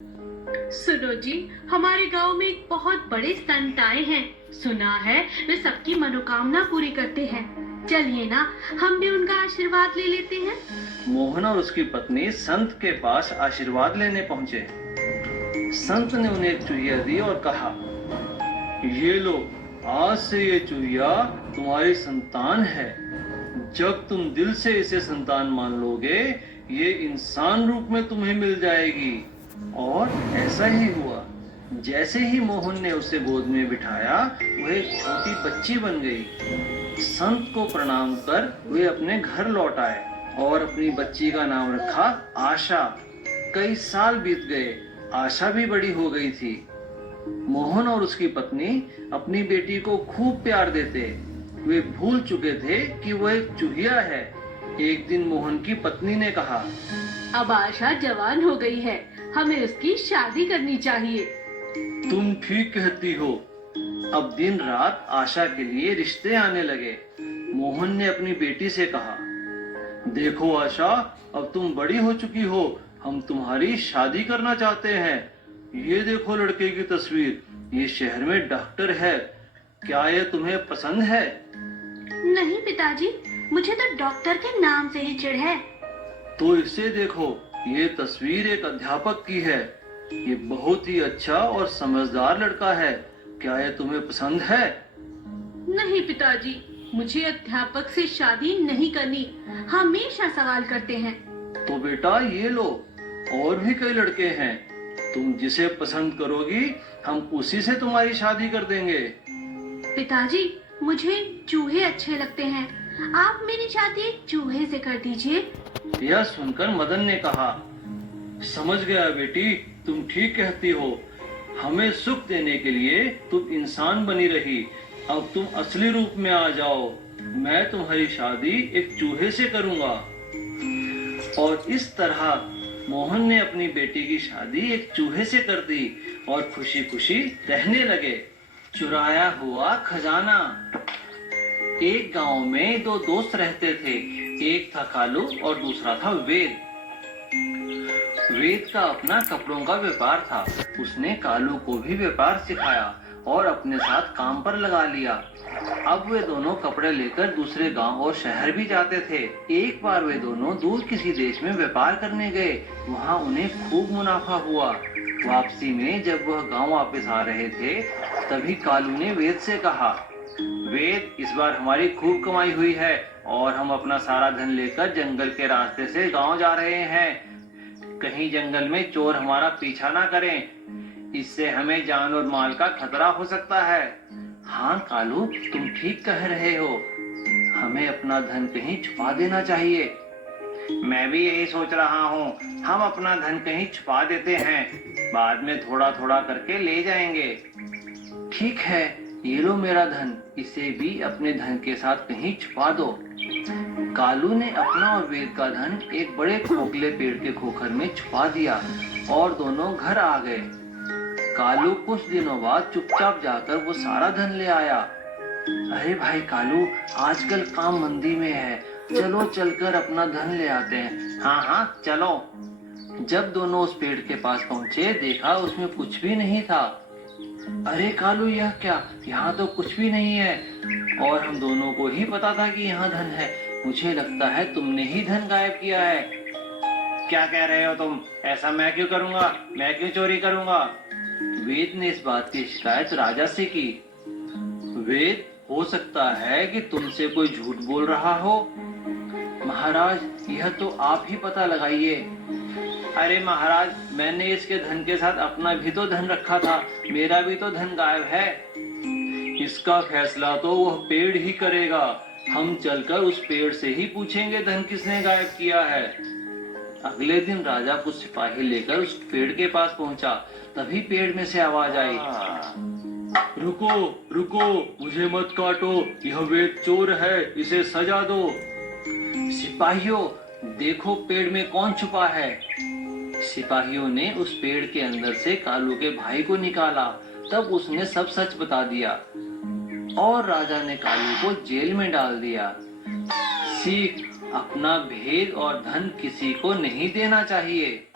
सुनो जी, हमारे गांव में एक बहुत बड़े संत आए हैं। सुना है वे सबकी मनोकामना पूरी करते हैं। चलिए ना, हम भी उनका आशीर्वाद ले लेते हैं। मोहन और उसकी पत्नी संत के पास आशीर्वाद लेने पहुंचे। संत ने उन्हें एक चूहिया दी और कहा, ये लो, आज से ये चूहिया तुम्हारी संतान है। जब तुम दिल से इसे संतान मान लोगे, ये इंसान रूप में तुम्हें मिल जाएगी। और ऐसा ही हुआ। जैसे ही मोहन ने उसे गोद में बिठाया, वह एक छोटी बच्ची बन गई। संत को प्रणाम कर वे अपने घर लौट आए और अपनी बच्ची का नाम रखा आशा। कई साल बीत गए, आशा भी बड़ी हो गई थी। मोहन और उसकी पत्नी अपनी बेटी को खूब प्यार देते। वे भूल चुके थे कि वह एक चूहिया है। एक दिन मोहन की पत्नी ने कहा, अब आशा जवान हो गई है, हमें उसकी शादी करनी चाहिए। तुम ठीक कहती हो। अब दिन रात आशा के लिए रिश्ते आने लगे। मोहन ने अपनी बेटी से कहा, देखो आशा, अब तुम बड़ी हो चुकी हो, हम तुम्हारी शादी करना चाहते हैं। ये देखो लड़के की तस्वीर, ये शहर में डॉक्टर है। क्या यह तुम्हें पसंद है? नहीं पिताजी, मुझे तो डॉक्टर के नाम से ही चिढ़ है। तो इसे देखो, ये तस्वीर एक अध्यापक की है। ये बहुत ही अच्छा और समझदार लड़का है। क्या यह तुम्हें पसंद है? नहीं पिताजी, मुझे अध्यापक से शादी नहीं करनी। हमेशा सवाल करते हैं। तो बेटा ये लो, और भी कई लड़के हैं। तुम जिसे पसंद करोगी, हम उसी से तुम्हारी शादी कर देंगे। पिताजी, मुझे चूहे अच्छे लगते हैं। आप मेरी शादी एक चूहे से कर दीजिए। यह सुनकर मदन ने कहा, समझ गया बेटी, तुम ठीक कहती हो। हमें सुख देने के लिए तुम इंसान बनी रही, अब तुम असली रूप में आ जाओ। मैं तुम्हारी शादी एक चूहे से करूंगा। और इस तरह मोहन ने अपनी बेटी की शादी एक चूहे से कर दी और खुशी खुशी रहने लगे। चुराया हुआ खजाना। एक गांव में दो दोस्त रहते थे। एक था कालू और दूसरा था वेद। वेद का अपना कपड़ों का व्यापार था। उसने कालू को भी व्यापार सिखाया और अपने साथ काम पर लगा लिया। अब वे दोनों कपड़े लेकर दूसरे गांव और शहर भी जाते थे। एक बार वे दोनों दूर किसी देश में व्यापार करने गए। वहां उन्हें खूब मुनाफा हुआ। वापसी में जब वह गांव वापस आ रहे थे, तभी कालू ने वेद से कहा, वेद, इस बार हमारी खूब कमाई हुई है और हम अपना सारा धन लेकर जंगल के रास्ते से गांव जा रहे हैं। कहीं जंगल में चोर हमारा पीछा ना करें, इससे हमें जान और माल का खतरा हो सकता है। हाँ कालू, तुम ठीक कह रहे हो, हमें अपना धन कहीं छुपा देना चाहिए। मैं भी यही सोच रहा हूँ, हम अपना धन कहीं छुपा देते हैं, बाद में थोड़ा थोड़ा करके ले जाएंगे। ठीक है, ये लो मेरा धन, इसे भी अपने धन के साथ कहीं छुपा दो। कालू ने अपना और वेद का धन एक बड़े खोखले पेड़ के खोखर में छुपा दिया और दोनों घर आ गए। कालू कुछ दिनों बाद चुपचाप जाकर वो सारा धन ले आया। अरे भाई कालू, आजकल काम मंदी में है, चलो चलकर अपना धन ले आते हैं। हाँ हाँ चलो। जब दोनों उस पेड़ के पास पहुंचे, देखा उसमें कुछ भी नहीं था। अरे कालू, यह क्या, यहाँ तो कुछ भी नहीं है और हम दोनों को ही पता था कि यहाँ धन है। मुझे लगता है तुमने ही धन गायब किया है। क्या कह रहे हो तुम? ऐसा मैं क्यों करूँगा? मैं क्यों चोरी करूँगा? वेद ने इस बात की शिकायत राजा से की। वेद, हो सकता है कि तुमसे कोई झूठ बोल रहा हो। महाराज, यह तो आप ही पता लगाइए। अरे महाराज, मैंने इसके धन के साथ अपना भी तो धन रखा था, मेरा भी तो धन गायब है। इसका फैसला तो वह पेड़ ही करेगा। हम चलकर उस पेड़ से ही पूछेंगे धन किसने गायब किया है। अगले दिन राजा कुछ सिपाही लेकर उस पेड़ के पास पहुंचा। तभी पेड़ में से आवाज आई, रुको रुको, मुझे मत काटो, यह वेद चोर है, इसे सजा दो। सिपाहियों, देखो पेड़ में कौन छुपा है। सिपाहियों ने उस पेड़ के अंदर से कालू के भाई को निकाला। तब उसने सब सच बता दिया और राजा ने कालू को जेल में डाल दिया। सीख, अपना भेद और धन किसी को नहीं देना चाहिए।